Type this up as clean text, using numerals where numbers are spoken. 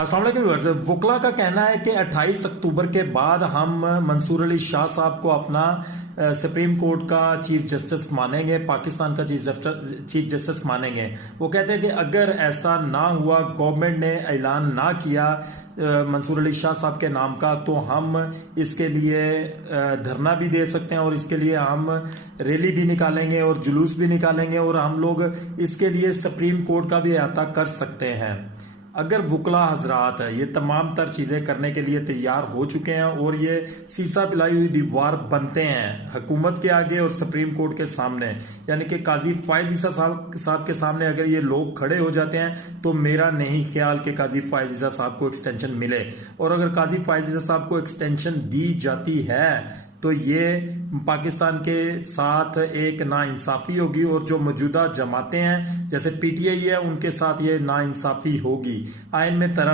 अस्सलाम वालेकुम व्यूअर्स। वकला का कहना है कि 28 अक्टूबर के बाद हम मंसूर अली शाह साहब को अपना सुप्रीम कोर्ट का चीफ जस्टिस मानेंगे, पाकिस्तान का चीफ जस्टिस मानेंगे। वो कहते हैं कि अगर ऐसा ना हुआ, गवर्नमेंट ने ऐलान ना किया मंसूर अली शाह साहब के नाम का, तो हम इसके लिए धरना भी दे सकते हैं और इसके लिए हम रैली भी निकालेंगे और जुलूस भी निकालेंगे और हम लोग इसके लिए सुप्रीम कोर्ट का भी अहाता कर सकते हैं। अगर वकला हजरात ये तमाम तर चीज़ें करने के लिए तैयार हो चुके हैं और ये सीसा पिलाई हुई दीवार बनते हैं हुकूमत के आगे और सुप्रीम कोर्ट के सामने, यानी कि काजी फायज ईसा साहब के सामने अगर ये लोग खड़े हो जाते हैं, तो मेरा नहीं ख्याल कि काजी फायज ईसा साहब को एक्सटेंशन मिले। और अगर काजी फायज ईसा साहब को एक्सटेंशन दी जाती है तो ये पाकिस्तान के साथ एक नाइंसाफ़ी होगी और जो मौजूदा जमातें हैं जैसे PTI है उनके साथ ये नाइंसाफ़ी होगी। आइन में तरफ